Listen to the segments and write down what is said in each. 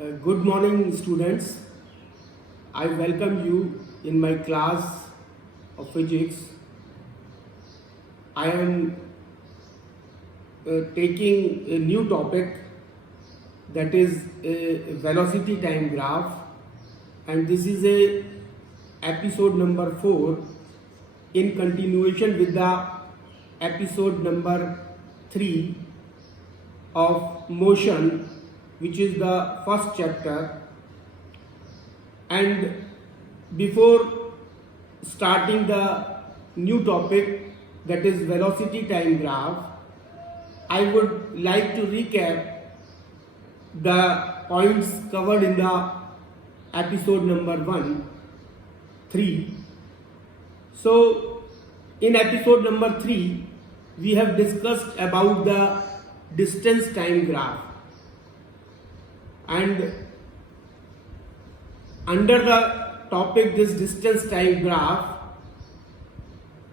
Good morning, students. I welcome you in my class of physics. I am taking a new topic, that is a velocity time graph, and this is a episode number 4 in continuation with the episode number 3 of motion, which is the first chapter. And before starting the new topic, that is velocity time graph, I would like to recap the points covered in the episode number 3. So in episode number 3 we have discussed about the distance time graph, and under the topic this distance time graph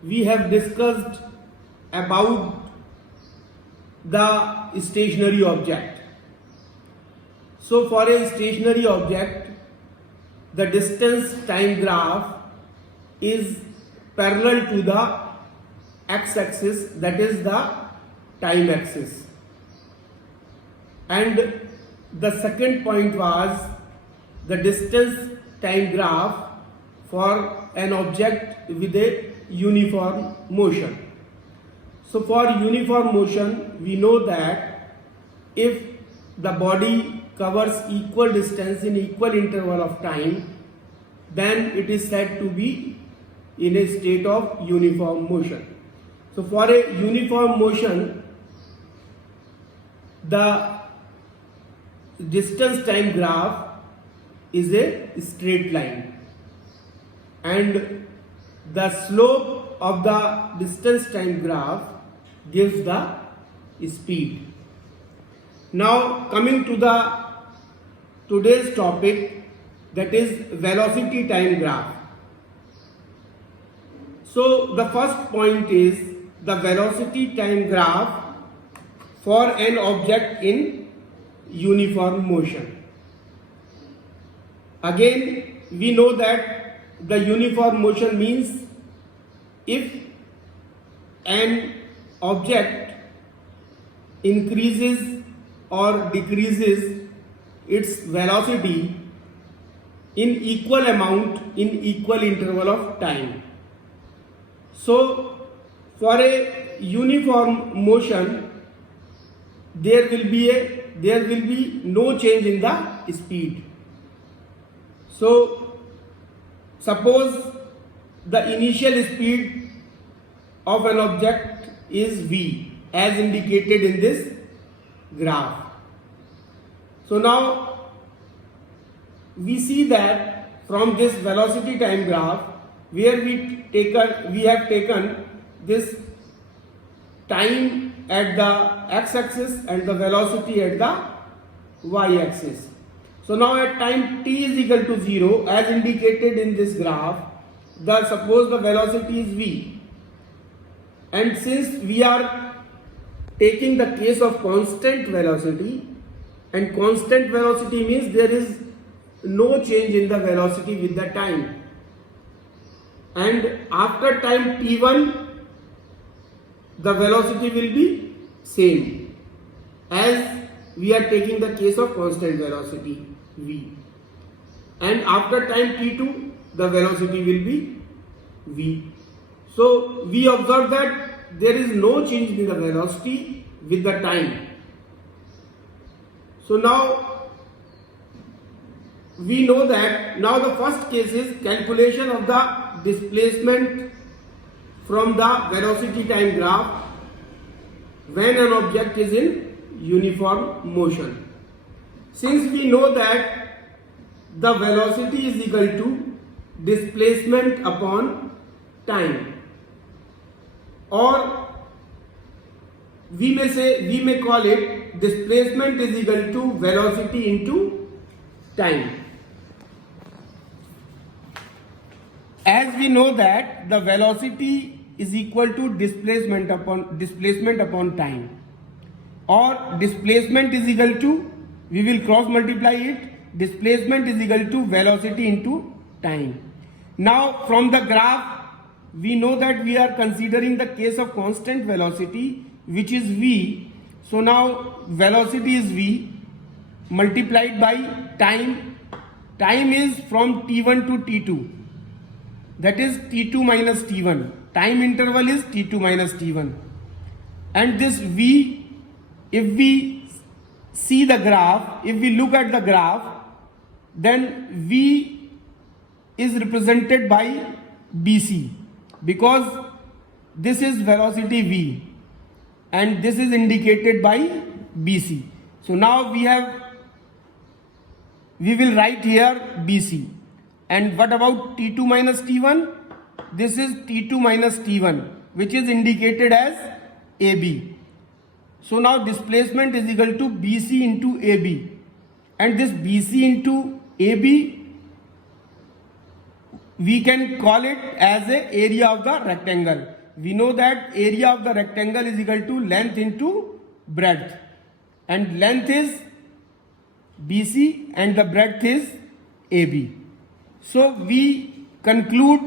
we have discussed about the stationary object. So for a stationary object, the distance time graph is parallel to the x-axis, that is the time axis. And the second point was the distance time graph for an object with a uniform motion. So for uniform motion, we know that if the body covers equal distance in equal interval of time, then it is said to be in a state of uniform motion. So for a uniform motion, the distance time graph is a straight line, and the slope of the distance time graph gives the speed. Now coming to the today's topic, that is velocity time graph. So the first point is the velocity time graph for an object in uniform motion. Again, we know that the uniform motion means if an object increases or decreases its velocity in equal amount in equal interval of time. So for a uniform motion, there will be no change in the speed. So suppose the initial speed of an object is v, as indicated in this graph. So now we see that from this velocity time graph, where we have taken this time at the x-axis and the velocity at the y-axis. So now at time t is equal to 0, as indicated in this graph, suppose the velocity is v, and since we are taking the case of constant velocity, and constant velocity means there is no change in the velocity with the time, and after time t1 the velocity will be same, as we are taking the case of constant velocity v, and after time t2 the velocity will be v. So we observe that there is no change in the velocity with the time. So now we know that now the first case is calculation of the displacement from the velocity time graph when an object is in uniform motion. Since we know that the velocity is equal to displacement upon time, or we may call it displacement is equal to velocity into time. As we know that the velocity is equal to displacement upon time, or displacement is equal to, we will cross multiply it, displacement is equal to velocity into time. Now from the graph we know that we are considering the case of constant velocity, which is v. So now velocity is v multiplied by time. Time is from t1 to t2, that is t2 minus t1. Time interval is t2 minus t1. And this v, if we see the graph, if we look at the graph, then v is represented by bc, because this is velocity v and this is indicated by bc. So now we will write here bc. And what about t2 minus t1? This is t2 minus t1, which is indicated as ab. So now displacement is equal to bc into ab, and this bc into ab we can call it as a area of the rectangle. We know that area of the rectangle is equal to length into breadth, and length is bc and the breadth is ab. So we conclude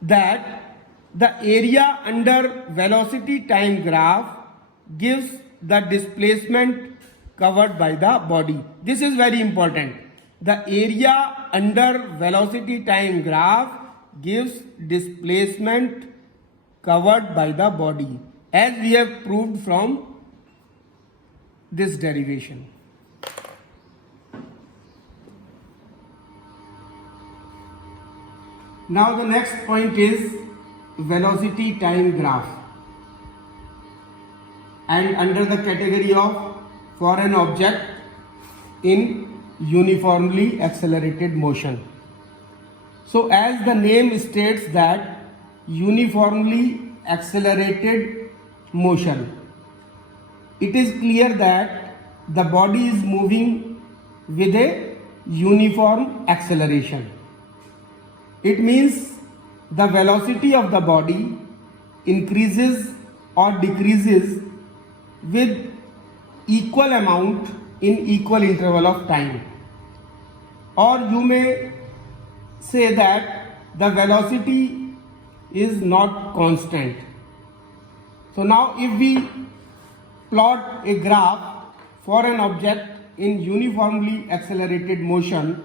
that the area under velocity time graph gives the displacement covered by the body. This is very important. The area under velocity time graph gives displacement covered by the body, as we have proved from this derivation. Now the next point is velocity time graph, and under the category of for an object in uniformly accelerated motion. So as the name states that uniformly accelerated motion, it is clear that the body is moving with a uniform acceleration. It means the velocity of the body increases or decreases with equal amount in equal interval of time. Or you may say that the velocity is not constant. So now if we plot a graph for an object in uniformly accelerated motion,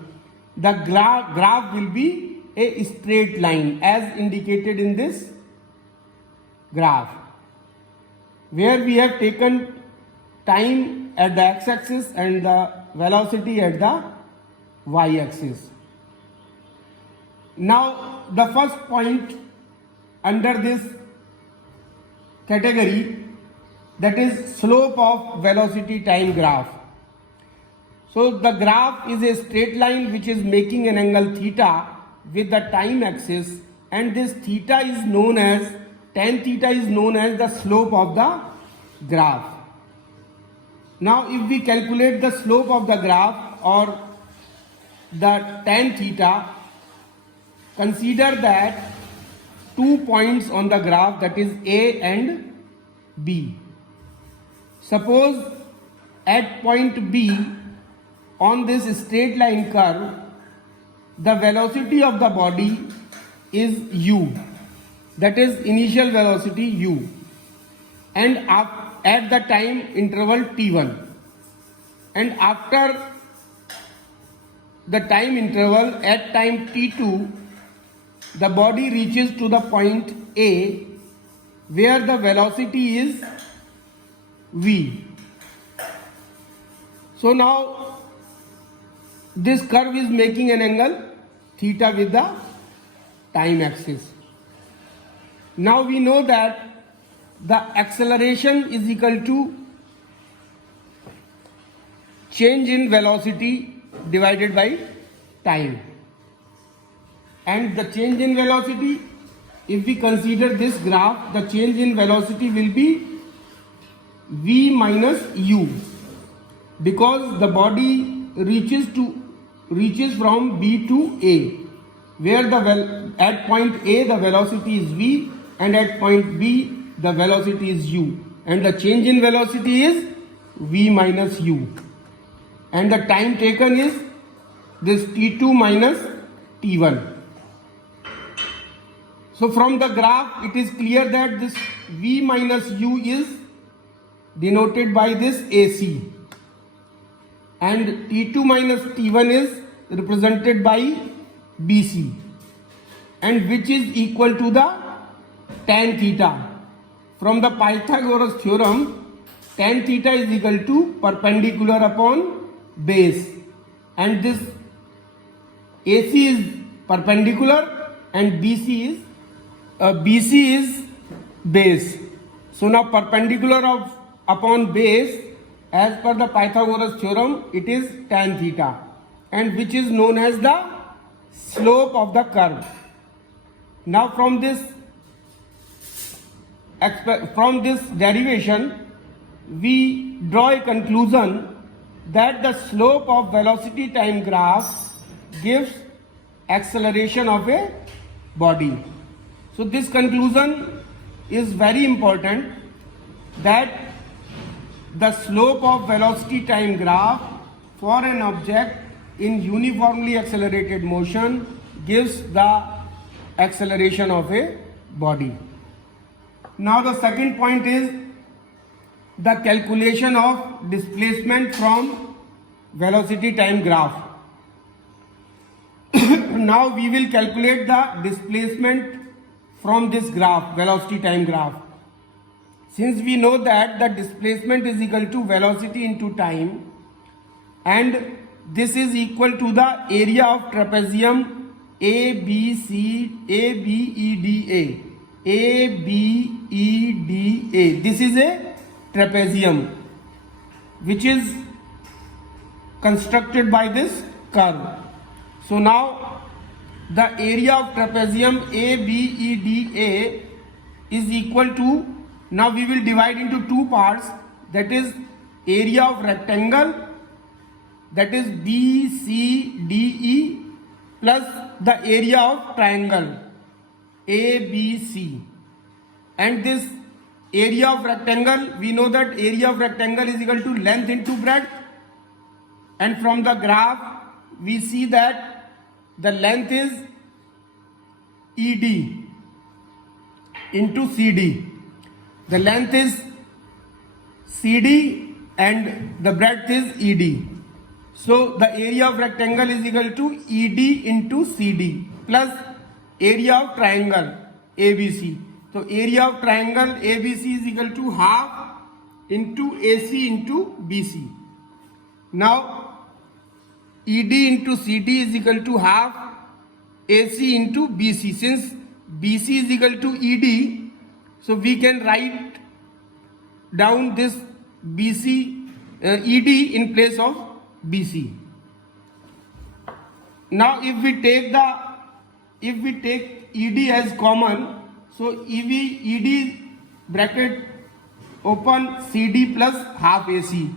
the graph will be a straight line as indicated in this graph, where we have taken time at the x-axis and the velocity at the y-axis. Now the first point under this category, that is slope of velocity time graph. So the graph is a straight line which is making an angle theta with the time axis, and this theta is known as, tan theta is known as the slope of the graph. Now if we calculate the slope of the graph or the tan theta, consider that 2 points on the graph, that is A and B. Suppose at point B on this straight line curve, the velocity of the body is u, that is initial velocity u, and at the time interval t1, and after the time interval at time t2, the body reaches to the point A where the velocity is v. So now this curve is making an angle theta with the time axis. Now we know that the acceleration is equal to change in velocity divided by time. And the change in velocity, if we consider this graph, the change in velocity will be v minus u, because the body reaches from B to A, where at point A the velocity is v and at point B the velocity is u, and the change in velocity is v minus u, and the time taken is this T2 minus T1. So from the graph it is clear that this V minus U is denoted by this AC and T2 minus T1 is represented by BC, and which is equal to the tan theta. From the Pythagoras theorem, tan theta is equal to perpendicular upon base, and this AC is perpendicular and BC is base. So now perpendicular upon base, as per the Pythagoras theorem, it is tan theta, and which is known as the slope of the curve. Now from this derivation, we draw a conclusion that the slope of velocity time graph gives acceleration of a body. So this conclusion is very important, that the slope of velocity time graph for an object in uniformly accelerated motion gives the acceleration of a body. Now the second point is the calculation of displacement from velocity time graph. Now we will calculate the displacement from this graph, velocity time graph. Since we know that the displacement is equal to velocity into time, and this is equal to the area of trapezium ABEDA. This is a trapezium which is constructed by this curve. So now the area of trapezium ABEDA is equal to, now we will divide into two parts, that is area of rectangle, that is BCDE, plus the area of triangle ABC. And this area of rectangle, we know that area of rectangle is equal to length into breadth, and from the graph we see that the length is ED into CD. The length is CD and the breadth is ED. So the area of rectangle is equal to ED into CD plus area of triangle ABC. So area of triangle ABC is equal to half into AC into BC. Now ED into CD is equal to half AC into BC. Since BC is equal to ED, so we can write down this ED in place of BC. Now if we take ED as common, so ED bracket open CD plus half AC,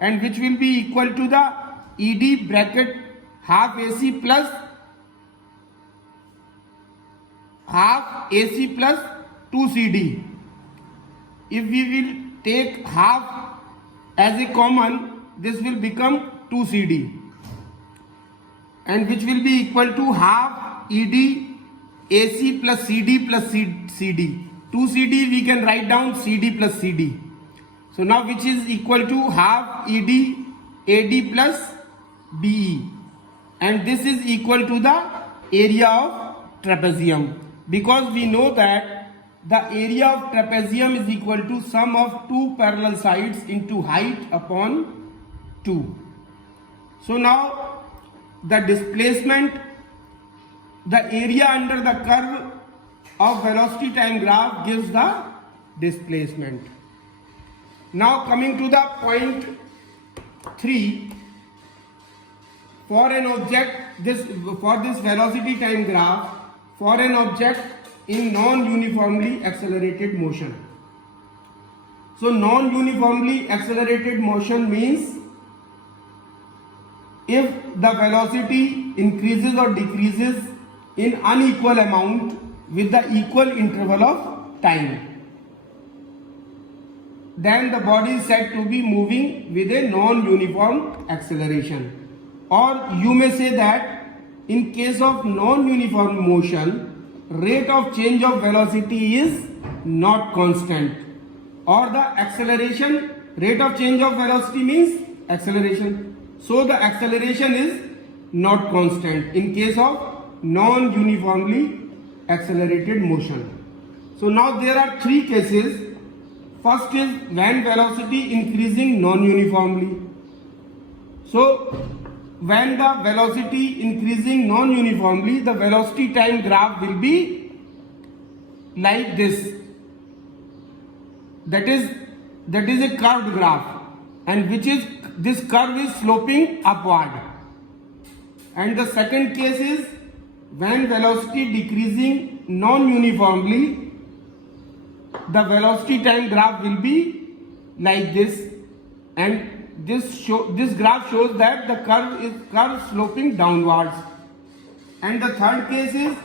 and which will be equal to the ED bracket half AC plus half AC plus 2 CD. If we will take half as a common, this will become 2 CD, and which will be equal to half ED AC plus CD plus CD. 2 CD we can write down CD plus CD. So now which is equal to half ED AD plus BE, and this is equal to the area of trapezium, because we know that the area of trapezium is equal to sum of two parallel sides into height upon 2. So now the displacement, the area under the curve of velocity time graph gives the displacement. Now coming to the point 3, for an object, for this velocity time graph, for an object in non-uniformly accelerated motion. So non-uniformly accelerated motion means if the velocity increases or decreases in unequal amount with the equal interval of time, then the body is said to be moving with a non-uniform acceleration. or you may say that in case of non-uniform motion, rate of change of velocity is not constant, or the acceleration, rate of change of velocity means acceleration. So the acceleration is not constant in case of non-uniformly accelerated motion. So now there are three cases. First is when velocity increasing non-uniformly. So when the velocity increasing non-uniformly, the velocity time graph will be like this. That is a curved graph, and which is this curve is sloping upward. And the second case is when velocity decreasing non-uniformly, the velocity time graph will be like this, and this graph shows that the curve sloping downwards. And the third case is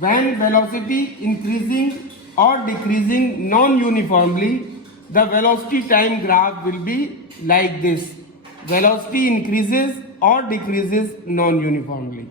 when velocity increasing or decreasing non-uniformly, the velocity time graph will be like this. Velocity increases or decreases non-uniformly.